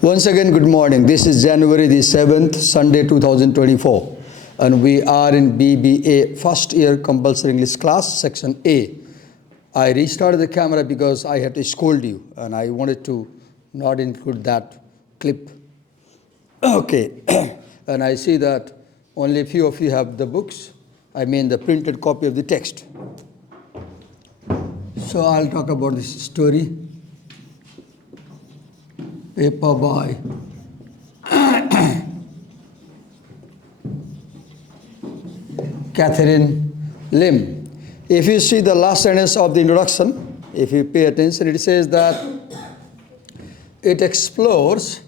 Once again, good morning. This is January the 7th, Sunday 2024. And we are in BBA first year compulsory English class, section A. I restarted the camera because I had to scold you and I wanted to not include that clip. Okay. And I see that only a few of you have the books. I mean the printed copy of the text. So I'll talk about this story. Paper by Catherine Lim. If you see the last sentence of the introduction, if you pay attention, it says that it explores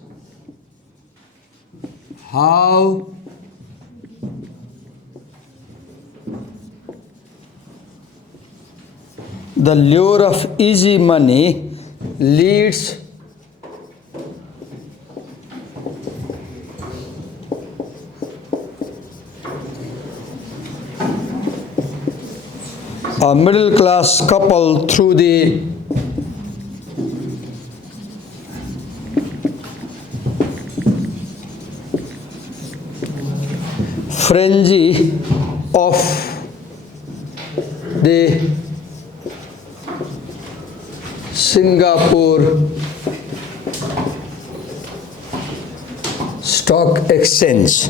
how the lure of easy money leads a middle-class couple through the frenzy of the Singapore Stock Exchange.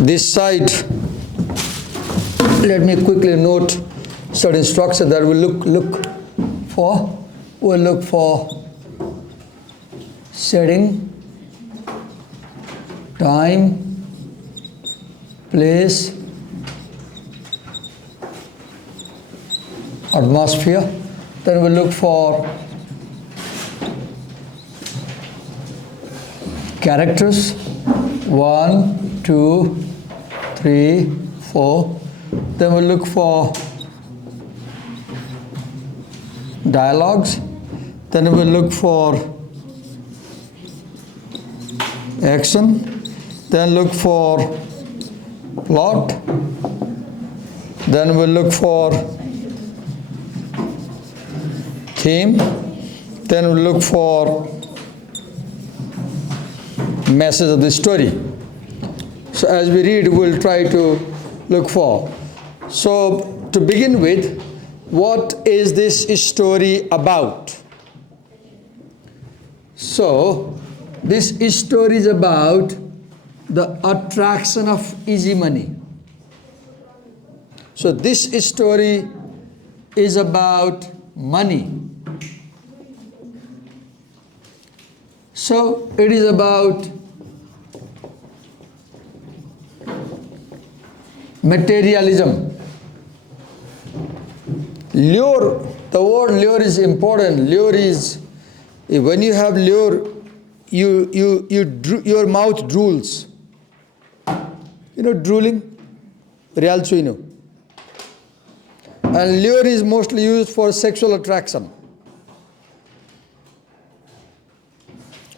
This site, let me quickly note certain instructions that we'll look for. We'll look for setting, time, place, atmosphere. Then we'll look for characters, 1, 2, 3, 4. Then we'll look for dialogues. Then we'll look for action. Then look for plot. Then we'll look for theme. Then we'll look for message of the story. So as we read, we'll try to look for. So to begin with, what is this story about? So this story is about the attraction of easy money. So this story is about money. So it is about materialism. Lure, the word lure is important. Lure is, when you have lure, your mouth drools. You know drooling? Realzo, you know. And lure is mostly used for sexual attraction.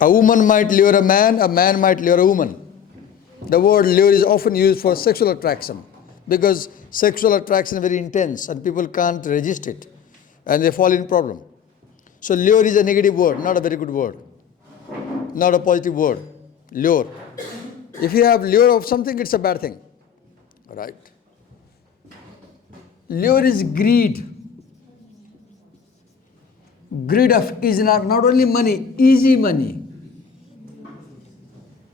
A woman might lure a man might lure a woman. The word lure is often used for sexual attraction because sexual attraction is very intense and people can't resist it and they fall in problem. So lure is a negative word, not a very good word, not a positive word, lure. If you have lure of something, it's a bad thing, right? Lure is greed. Greed of is not only money, easy money.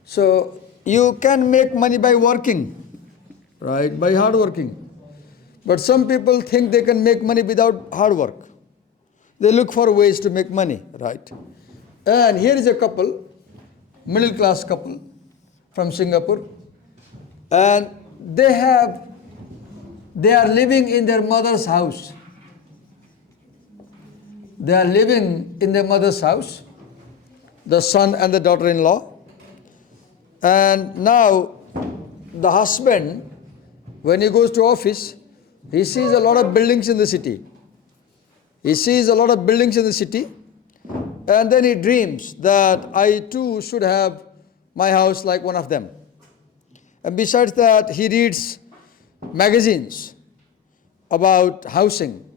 So you can make money by working, right? By hard working. But some people think they can make money without hard work. They look for ways to make money, right? And here is a couple, middle class couple from Singapore. And they are living in their mother's house. They are living in their mother's house, the son and the daughter-in-law. And now the husband, when he goes to office, he sees a lot of buildings in the city. He sees a lot of buildings in the city, and then he dreams that I too should have my house like one of them. And besides that, he reads magazines about housing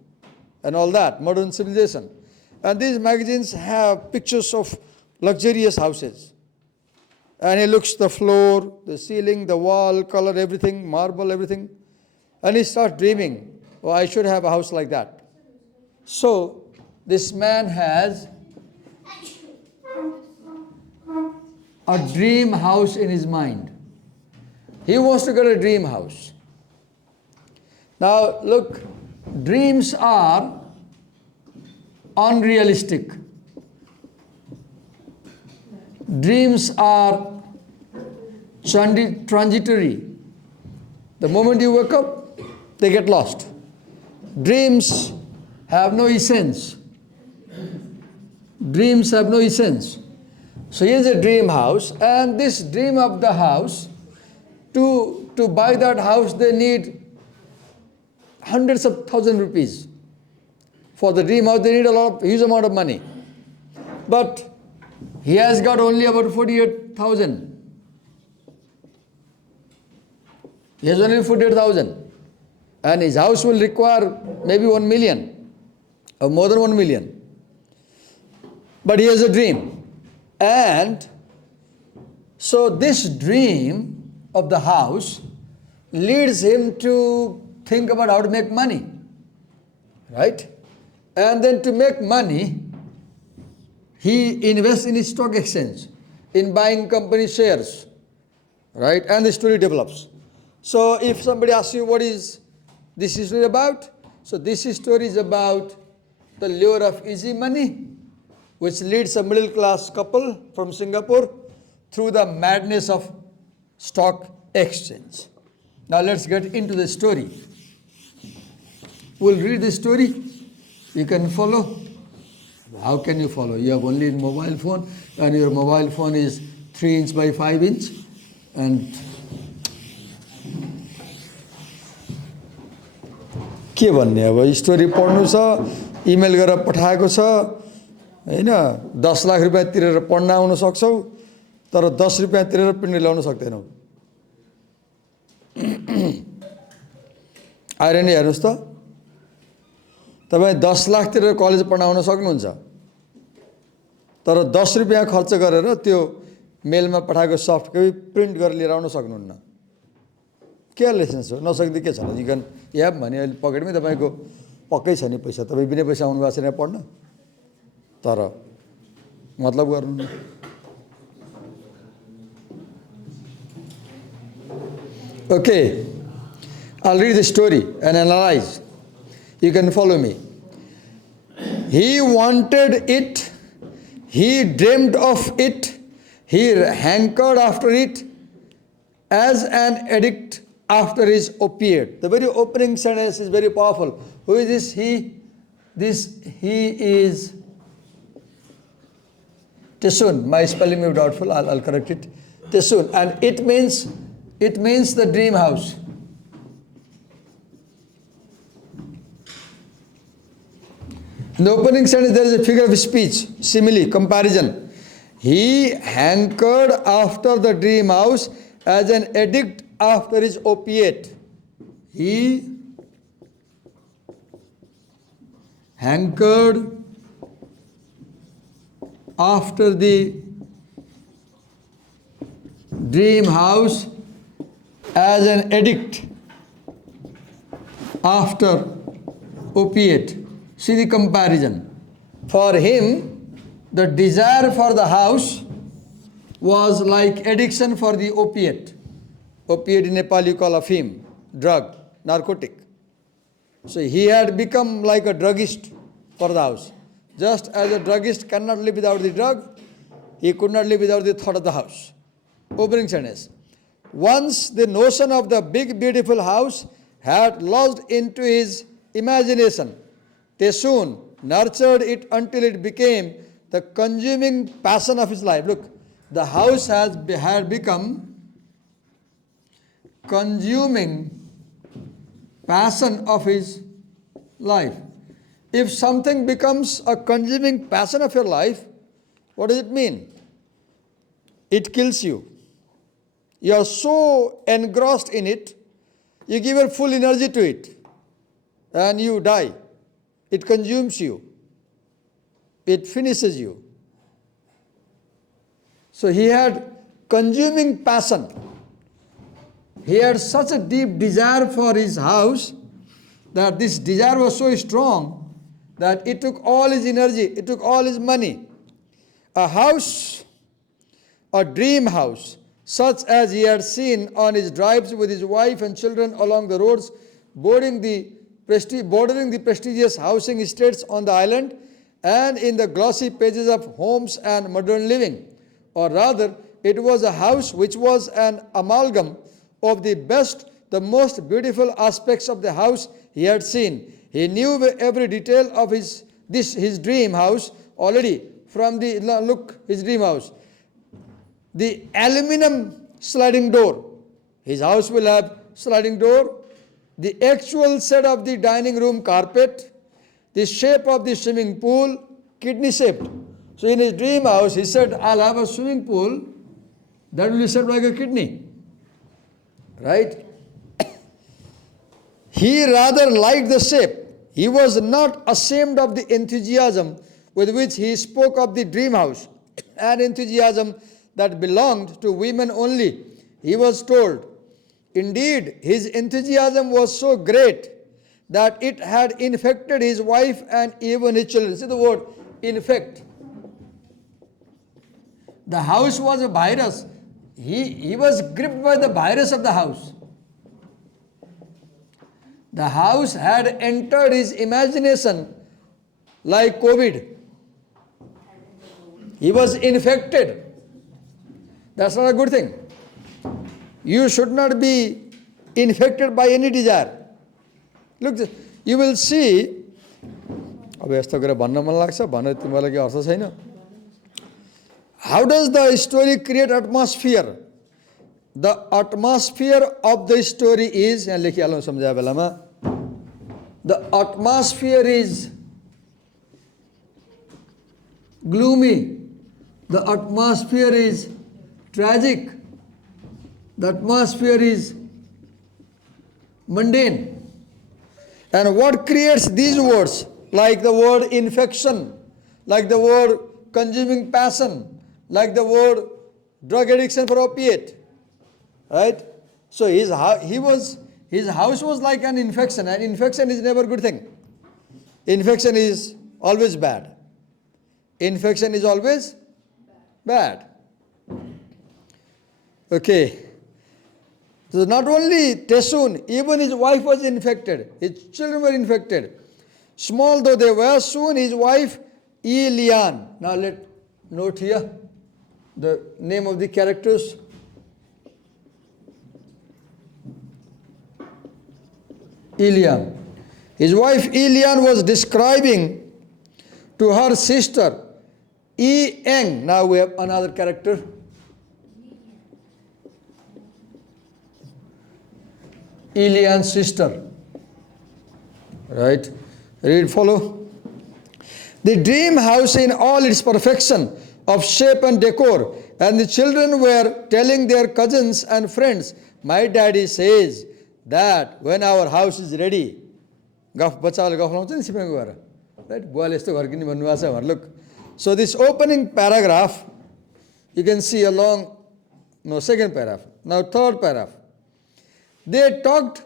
and all that, modern civilization. And these magazines have pictures of luxurious houses. And he looks the floor, the ceiling, the wall, color, everything, marble, everything. And he starts dreaming, oh, I should have a house like that. So this man has a dream house in his mind. He wants to get a dream house. Now look, dreams are unrealistic. Dreams are transitory. The moment you wake up, they get lost. Dreams have no essence. Dreams have no essence. So here's a dream house, and this dream of the house, to buy that house, they need hundreds of thousands of rupees. For the dream house, they need huge amount of money. But he has got only about 48,000. He has only 48,000. And his house will require maybe 1 million or more than 1 million. But he has a dream. And so this dream of the house leads him to think about how to make money. Right? And then to make money, he invests in his stock exchange, in buying company shares, right? And the story develops. So if somebody asks you what is this story about? So this story is about the lure of easy money, which leads a middle class couple from Singapore through the madness of stock exchange. Now let's get into the story. We'll read the story. You can follow. How can you follow? You have only a mobile phone, and your mobile phone is 3 inch by 5 inch. And के भन्ने अब story पढ्नु छ, email गरेर पठाएको छ, हैन, 10 लाख रुपैयाँ तिरेर पढ्न आउन सक्छौ, तर 10 रुपैयाँ तिरेर प्रिन्ट ल्याउन सक्दैनौ। आइरनी हेर्नुस् त, तपाई 10 लाख तिरेर कलेज पढ्न आउन सक्नुहुन्छ, तर 10 रुपैयाँ खर्च गरेर त्यो मेलमा पठाएको सफ्ट कपी प्रिन्ट गरेर लिएर आउन सक्नुहुन्न। केयरलेसनेस हो, नसक्दै के छ र, यु क्यान याब भने अहिले पकेटमै तपाईको पक्कै छ नि पैसा, तपाई बिना पैसा आउनु भएको छैन पढ्न, तर मतलब गर्नु। Okay, I'll read the story and analyze. You can follow me. He wanted it, he dreamed of it, he hankered after it as an addict after his opiate. The very opening sentence is very powerful. Who is this he? This he is Tesun. My spelling may be doubtful, I'll correct it. Tesun. And it means the dream house. In the opening sentence, there is a figure of speech, simile, comparison. He hankered after the dream house as an addict after his opiate. He hankered after the dream house as an addict after opiate. See the comparison. For him, the desire for the house was like addiction for the opiate. Opiate in Nepal you call afim, drug, narcotic. So he had become like a druggist for the house. Just as a druggist cannot live without the drug, he could not live without the thought of the house. Opening sentence. Once the notion of the big beautiful house had lodged into his imagination, Tesun nurtured it until it became the consuming passion of his life. Look, the house had become consuming passion of his life. If something becomes a consuming passion of your life, what does it mean? It kills you. You are so engrossed in it, you give your full energy to it, and you die. It consumes you. it finishes you. So he had consuming passion. He had such a deep desire for his house that this desire was so strong that it took all his energy, it took all his money. A house, a dream house, such as he had seen on his drives with his wife and children along the roads, bordering the prestigious housing estates on the island, and in the glossy pages of Homes and Modern Living. Or rather, it was a house which was an amalgam of the best, the most beautiful aspects of the house he had seen. He knew every detail of his dream house already from his dream house. The aluminum sliding door. His house will have sliding door. The actual set of the dining room carpet. The shape of the swimming pool, kidney shaped. So in his dream house, he said, I'll have a swimming pool that will be shaped like a kidney. Right? He rather liked the shape. He was not ashamed of the enthusiasm with which he spoke of the dream house, an enthusiasm that belonged to women only, he was told. Indeed, his enthusiasm was so great that it had infected his wife and even his children. See the word, infect. The house was a virus. He was gripped by the virus of the house. The house had entered his imagination like COVID. He was infected. That's not a good thing. You should not be infected by any desire. Look, you will see. How does the story create atmosphere? The atmosphere of the story is, the atmosphere is gloomy. The atmosphere is tragic. The atmosphere is mundane. And what creates these words, like the word infection, like the word consuming passion, like the word drug addiction for opiate, right? So his house was like an infection, and infection is never a good thing. Infection is always bad. Infection is always bad. Okay. So not only Tesun, even his wife was infected. His children were infected. Small though they were, soon his wife, Elian. Now let note here the name of the characters. Elian. His wife Elian was describing to her sister Eng. Now we have another character. Elian's sister. Right? Read, follow. The dream house in all its perfection of shape and decor, and the children were telling their cousins and friends, my daddy says that when our house is ready, right? Look. So this opening paragraph, you can see second paragraph. Now third paragraph. They talked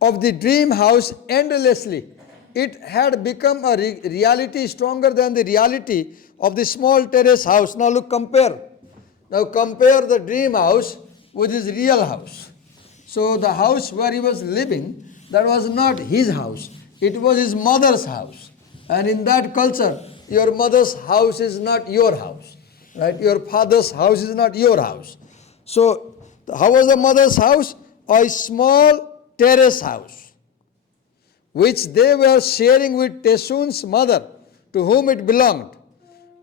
of the dream house endlessly. It had become a reality stronger than the reality of the small terrace house. Now look, compare. Now compare the dream house with his real house. So the house where he was living, that was not his house. It was his mother's house. And in that culture, your mother's house is not your house. Right? Your father's house is not your house. So how was the mother's house? A small terrace house, which they were sharing with Tesun's mother, to whom it belonged.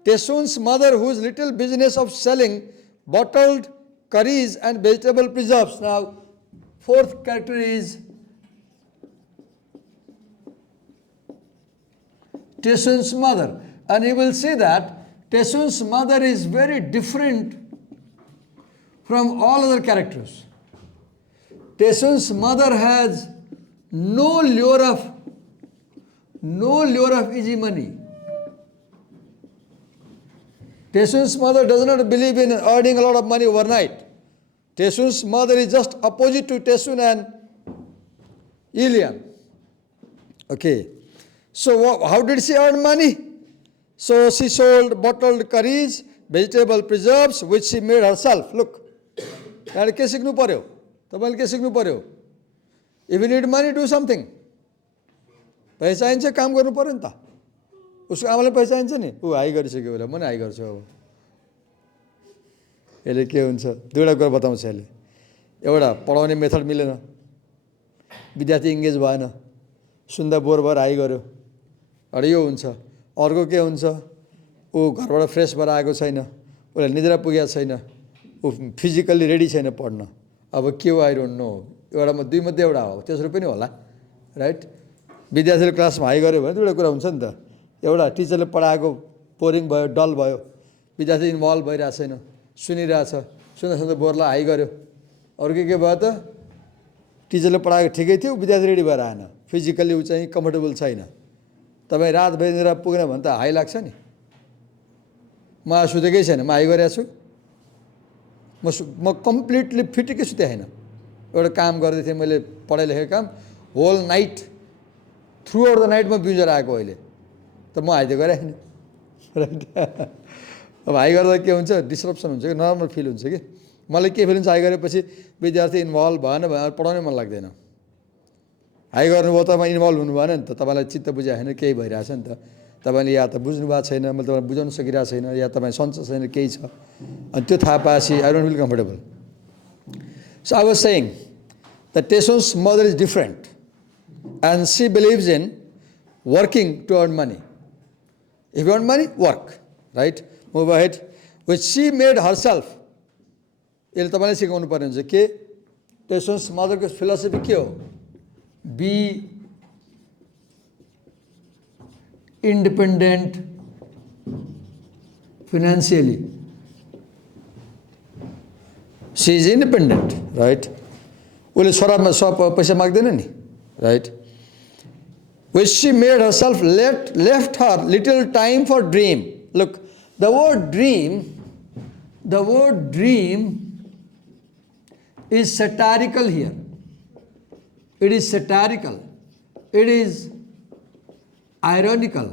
Tesun's mother, whose little business of selling bottled curries and vegetable preserves. Now, fourth character is Tesun's mother. And you will see that Tesun's mother is very different from all other characters. Tesun's mother has no lure of easy money. Tesun's mother does not believe in earning a lot of money overnight. Tesun's mother is just opposite to Tesun and Ilian. Okay. So how did she earn money? So she sold bottled curries, vegetable preserves, which she made herself. Look. If you need money, do something. पैसा चाहिन्छ काम गर्नु पर्यो नि त उसको आमाले पैसा चाहिन्छ नि ऊ हाई गरिसक्यो होला म नि हाई गर्छु अब यसले के हुन्छ दुईवटा कुरा बताउँछ यसले एउटा पढाउने मेथड मिलेन विद्यार्थी इङ्गेज भएन सुन्दा बोर भएर हाई गर्यो अरे यो हुन्छ अर्को के हुन्छ ऊ घरबाट फ्रेस भएर आएको छैन उसलाई निद्रा पुगेको छैन ऊ फिजिकल्ली रेडी छैन पढ्न अब के हो आई डोन्ट नो एउटा दुई मध्ये एउटा हो तेस्रो पनि होला राइट विद्यार्थीले क्लासमा हाई गर्यो भने दुईवटा कुरा हुन्छ नि त एउटा टिचरले पढाएको बोरिङ भयो डल भयो विद्यार्थी इन्भल्भ भइरहेको छैन सुनिरहेछ सुन्दा सुन्दा बोरलाई हाई गर्यो अरू के भयो त टिचरले पढाएको ठिकै थियो विद्यार्थी रेडी भएर आएन फिजिकल्ली ऊ चाहिँ कम्फर्टेबल छैन तपाईँ रातभरि निद्रा पुगेन भने त हाई लाग्छ नि म सुतेकै छैन म हाई गरेको छु म कम्प्लिटली फिटिकै सुते छैन एउटा काम गर्दै थिएँ मैले पढाइ लेखेको काम whole night throughout the night म बिउजेर आएको अहिले त म हाई त गरेँ नि राइट अब हाई गर्दा के हुन्छ डिस्ट्रप्सन हुन्छ कि नराम्रो फिल हुन्छ कि मलाई के फिल हुन्छ हाई गरेपछि विद्यार्थी इन्भल्भ भएन भने पढाउनै मन लाग्दैन हाई गर्नुभयो तपाईँ इन्भल्भ हुनु भएन नि त तपाईँलाई चित्त बुझाएको छैन केही भइरहेछ नि त तपाईँले या त बुझ्नु भएको छैन मैले तपाईँलाई बुझाउन सकिरहेको छैन या तपाईँ सन्चो छैन केही छ अनि त्यो थाहा पाएपछि I don't feel comfortable so I was saying the tensions mother is different and she believes in working to earn money. If you earn money, work. Right? Move ahead. Which she made herself. यसले तपाईँले सिकाउनु पर्ने हुन्छ के टेसन्स मदरको philosophy के हो be independent financially she is independent right उसले छोरामा सब पैसा माग्दैन नि right which she made herself left her little time for dream look the word dream is satirical here it is satirical it is ironical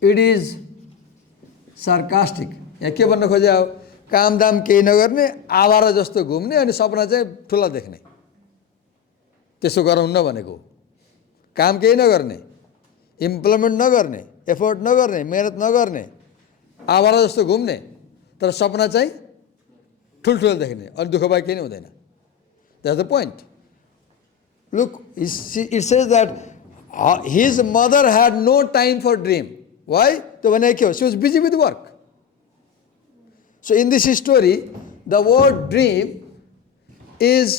it is sarcastic यहाँ के भन्न खोजे काम दाम केही नगर्ने आवारा जस्तो घुम्ने अनि सपना चाहिँ ठुला देख्ने त्यसो गराउन्न भनेको काम केही नगर्ने इम्प्लिमेन्ट नगर्ने एफोर्ट नगर्ने मेहनत नगर्ने आवारा जस्तो घुम्ने तर सपना चाहिँ ठुल्ठुलो देख्ने अनि दुःख बाहेक केही नै हुँदैन that's the point look it says that his mother had no time for dream why त्यो भने के हो she was busy with work so in this story the word dream is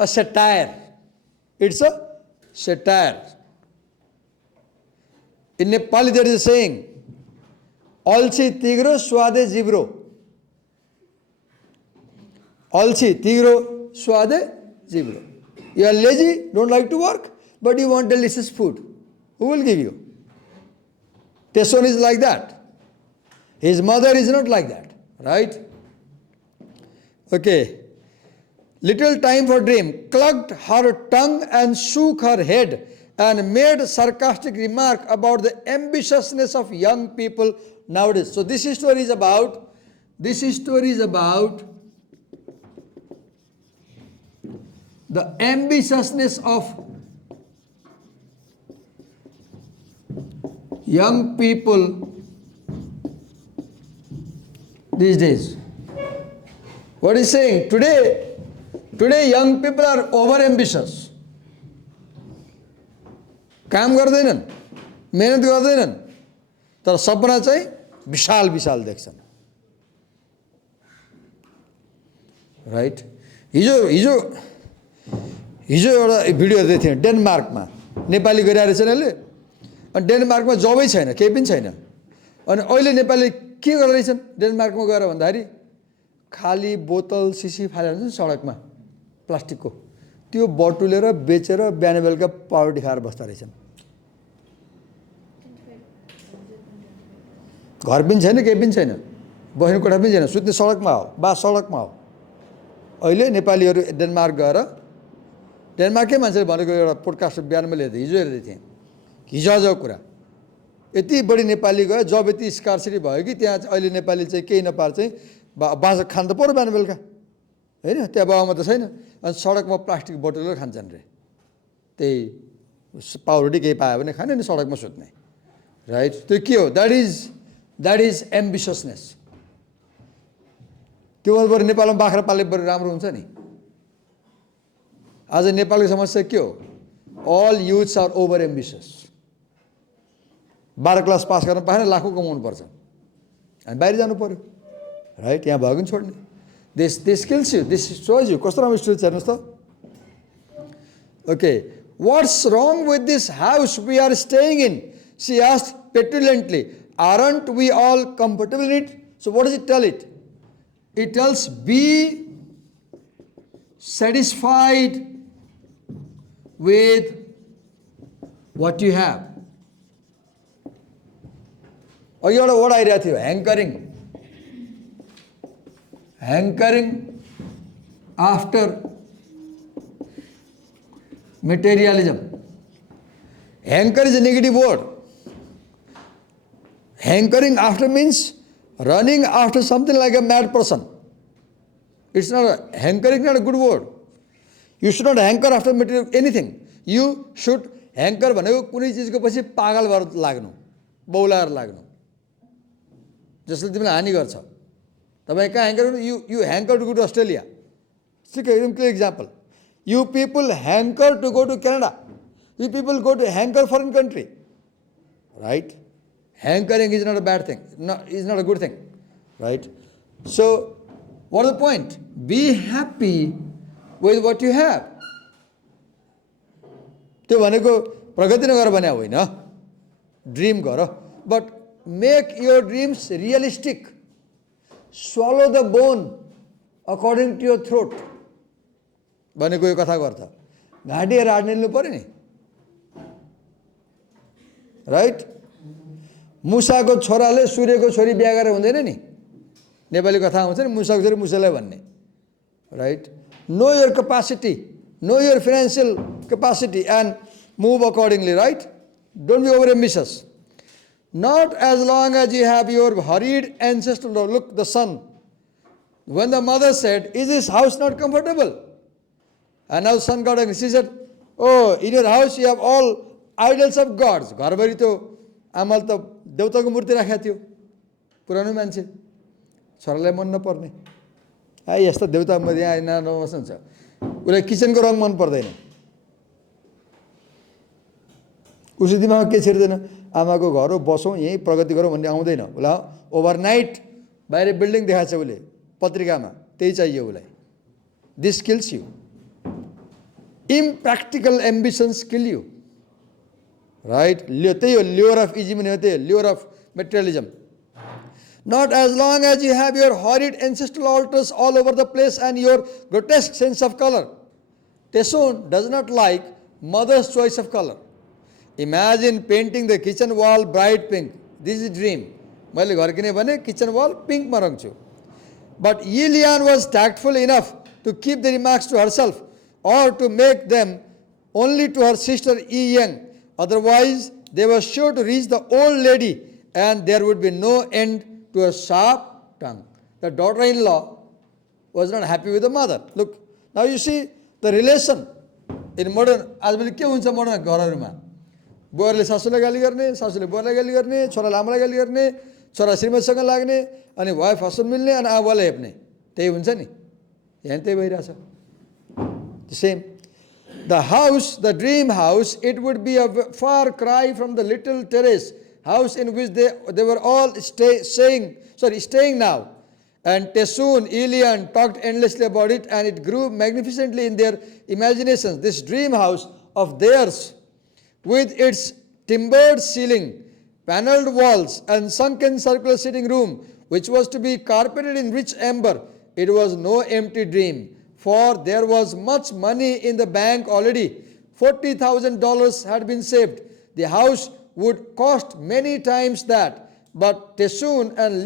a satire it's a satire in Nepali there is a saying alchi tigro swade jibro alchi tigro swade jibro you are lazy don't like to work but you want delicious food who will give you Teson is like that his mother is not like that right okay little time for dream clucked her tongue and shook her head and made sarcastic remark about the ambitiousness of young people nowadays so this story is about the ambitiousness of young people these days what is saying Today young people are over ambitious. काम गर्दैनन् मेहनत गर्दैनन् तर सपना चाहिँ विशाल विशाल देख्छन् right हिजो एउटा भिडियो हेर्दै थिएँ डेनमार्कमा नेपाली गरिरहेको रहेछन् अहिले अनि डेनमार्कमा जबै छैन केही पनि छैन अनि अहिले नेपाली के गर्दै रहेछन् डेनमार्कमा गएर भन्दाखेरि खाली बोतल सिसी फालेर हुन्छ सडकमा प्लास्टिकको त्यो बटुलेर बेचेर बिहान बेलुका पाउडर खाएर बस्दा रहेछन् घर पनि छैन केही पनि छैन बस्ने कोठा पनि छैन, सुत्ने सडकमा हो, बा सडकमा हो। अहिले नेपालीहरू डेनमार्क गएर, डेनमार्कै मान्छेले भनेको एउटा पोडकास्ट बिहानमा लिएको हिजो हेर्दै थिएँ, हिजो आजको कुरा, यति बढी नेपाली गयो, जब यति स्कार्सिटी भयो कि त्यहाँ अहिले नेपाली चाहिँ केही नपाएर चाहिँ बाँस खान त पऱ्यो बिहान बेलुका होइन, त्यहाँ बाबामा त छैन, अनि सडकमा प्लास्टिक बोतलहरू खान्छन् रे, त्यही पाउरोटी केही पायो भने खाने, नि सडकमा सुत्ने, राइट? त्यो के हो? That is ambitiousness. त्यो बरु नेपालमा बाख्रा पाले बरु राम्रो हुन्छ नि। आज नेपालको समस्या के हो? All youths are over ambitious. 12 class pass गर्न पाएन, लाखौँ कमाउनु पर्छ, अनि बाहिर जानु पऱ्यो, राइट? यहाँ भएको नि छोड्ने। This kills you, this shows you. कस्तो राम्रो स्टोरी छ हेर्नुहोस् त। Okay, what's wrong with this house we are staying in? She asked petulantly. Aren't we all comfortable in it? So what does it tell it? It tells be satisfied with what you have. Oh, you know what I read here? Hankering after materialism. Hanker is a negative word. Hankering after means running after something like a mad person. It's not hankering, not a good word. You should not hanker after material anything. You should hanker भनेको कुनै चीजको पछि पागल भएर लाग्नु, बौलाएर लाग्नु, जसले तिमीलाई हानि गर्छ। तपाईं कहाँ hanker गर्नु? You hanker to go to Australia. ठीक है, एकदम clear example. You people hanker to go to Canada. You people go to hanker foreign country, right? Hankering is not a bad thing. Is not a good thing, right? So, what is the point? Be happy with what you have. त्यो भनेको प्रगति नगर भने होइन, dream गर, but make your dreams realistic. Swallow the bone according to your throat. भनेको यो कथा गर्छ, घाँटी राड्ने लिनु पर्यो नि, राइट? मुसाको छोराले सूर्यको छोरी बिहा गरेर हुँदैन नि, नेपाली कथा आउँछ नि, मुसाको छोरी मुसालाई भन्ने, right? Know your capacity, know your financial capacity and move accordingly, right? Don't be over ambitious. Not as long as you have your hurried ancestral law. Look, the son, when the mother said, is this house not comfortable? And now the son got angry. She said, oh, in your house you have all idols of gods. घरभरि त्यो आमाले त देउताको मूर्ति राखेको थियो, पुरानो मान्छे, छोरालाई मन नपर्ने, यस्ता देउता मध्ये आएन नबस्नुहुन्छ, उसलाई किचनको रङ मन पर्दैन, उसको दिमागमा के छिर्दैन, आमाको घर हो बसौँ यहीँ प्रगति गरौँ भन्ने आउँदैन उसलाई। ओभरनाइट बाहिर बिल्डिङ देखाएको छ उसले पत्रिकामा, त्यही चाहियो उसलाई। This kills you. Impractical ambitions kill you, right? त्यही हो lure of easy money, त्यही lure of materialism. Not as long as you have your horrid ancestral altars all over the place and your grotesque sense of color. Tesson does not like mother's choice of color. Imagine painting the kitchen wall bright pink. This is dream. मैले घर किने भने kitchen wall pink मा रङ्छु. But Yilian was tactful enough to keep the remarks to herself, or to make them only to her sister Yi Yang. Otherwise, they were sure to reach the old lady and there would be no end to a sharp tongue. The daughter-in-law was not happy with the mother. Look, now you see the relation in modern, आजभोलि के हुन्छ modern घरहरूमा, बुहारीले सासूलाई गाली गर्ने, सासूले बुहारीलाई गाली गर्ने, छोराले आमालाई गाली गर्ने, छोरा श्रीमतीसँग लाग्ने, अनि वाइफ हस्बेन्ड मिल्ने, अनि आमालाई हेप्ने, त्यही हुन्छ नि, यहाँ त्यही भइरहेछ. The same. The house, the dream house, it would be a far cry from the little terrace house in which they were all staying now. And Tessun, Elian talked endlessly about it, and it grew magnificently in their imaginations. This dream house of theirs, with its timbered ceiling, panelled walls, and sunken circular sitting room, which was to be carpeted in rich amber, it was no empty dream. For there was much money in the bank already. $40,000 had been saved. The house would cost many times that. But Tessun and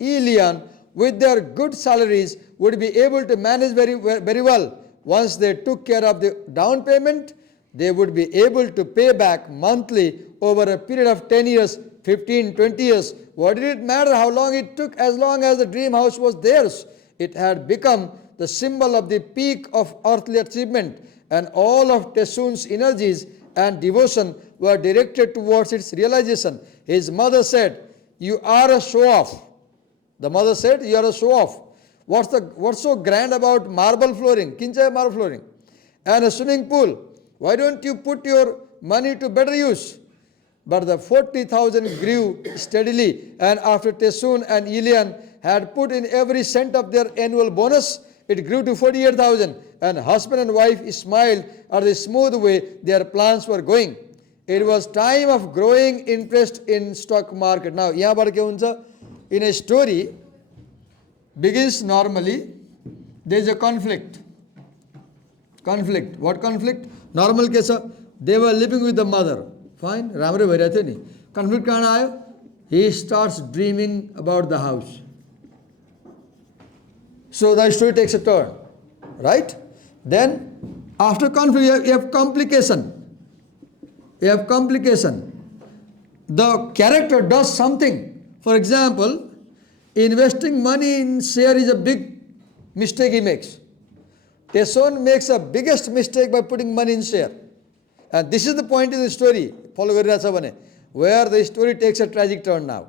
Elian, with their good salaries, would be able to manage very well. Once they took care of the down payment, they would be able to pay back monthly over a period of 10 years, 15, 20 years. What did it matter how long it took, as long as the dream house was theirs? It had become the symbol of the peak of earthly achievement, and all of Tessun's energies and devotion were directed towards its realization. His mother said, "You are a show-off." The mother said, "You are a show-off. What's so grand about marble flooring? Kincha marble flooring. And a swimming pool. Why don't you put your money to better use?" But the 40,000 grew steadily, and after Tessun and Elian had put in every cent of their annual bonus, it grew to 48,000, and husband and wife smiled at the smooth way their plans were going. It was time of growing interest in stock market. Now, yahaबाट के हुन्छ? In a story, begins normally, there is a conflict. Conflict. What conflict? Normal के छ? They were living with the mother. Fine, राम्रै भइरहेको थियो नि. Conflict कहाँ आयो? He starts dreaming about the house. So the story takes a turn, right? Then, after conflict, you have complication. You have complication. The character does something. For example, investing money in share is a big mistake he makes. Tesson makes a biggest mistake by putting money in share. And this is the point in the story, where the story takes a tragic turn now.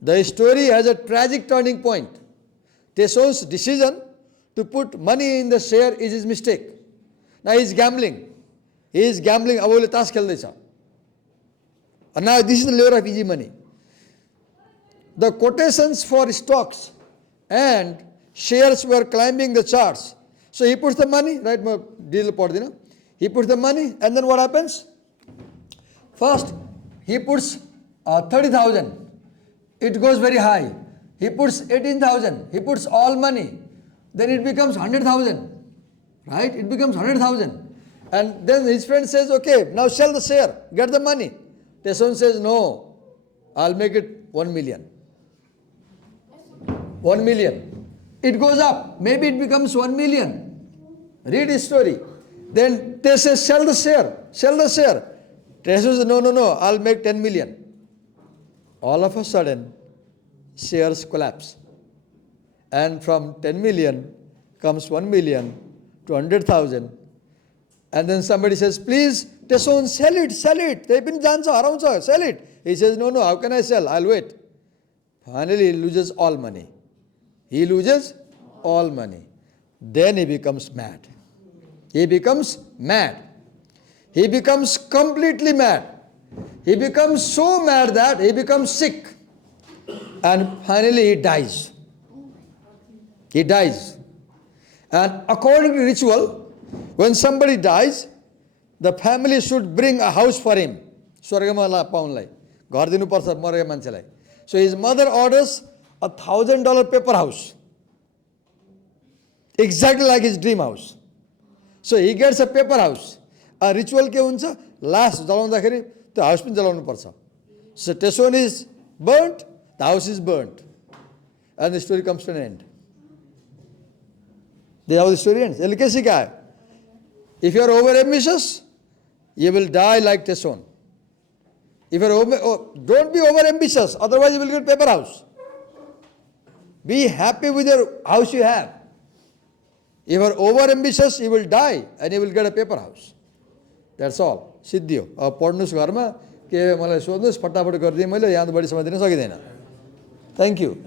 The story has a tragic turning point. Tesson's decision to put money in the share is his mistake. Now he is gambling. He is gambling. And now this is the lure of easy money. The quotations for stocks and shares were climbing the charts. So he puts the money, right? He puts the money, and then what happens? First, he puts 30,000. It goes very high. He puts 18,000. He puts all money. Then it becomes 100,000. Right? It becomes 100,000. And then his friend says, "Okay, now sell the share. Get the money." Tesson says, "No, I'll make it 1 million. 1 million. It goes up. Maybe it becomes 1 million. Read his story. Then they say, "Sell the share. Sell the share." Tesson says, No, I'll make 10 million. All of a sudden, shares collapse. And from 10 million comes 1 million to 100,000. And then somebody says, "Please, Tesson, sell it. Sell it. Sell it." He says, No, how can I sell? I'll wait. Finally, he loses all money. He loses all money. Then he becomes mad. He becomes mad. He becomes completely mad. He becomes so mad that he becomes sick. And finally he dies. He dies. And according to ritual, when somebody dies, the family should bring a house for him. So his mother orders $1,000 paper house. Exactly like his dream house. So he gets a paper house. A ritual के हुन्छ last जलाउँदाखेरि त्यो house पनि जलाउनु पर्छ. So Tesson is burnt, the house is burnt. And the story comes to an end. This is how the story ends. यसले के सिकायो? If you are over ambitious, you will die like Tesson. If you are don't be over ambitious, otherwise you will get paper house. Be happy with your house you have. If you are over ambitious, you will die and you will get a paper house. That's all. सिद्धियो. अब पढ्नुस् घरमा के मलाई सोध्नुस् फटाफट गरिदिएँ मैले यहाँ त बढी समय दिन सकिँदैन. Thank you.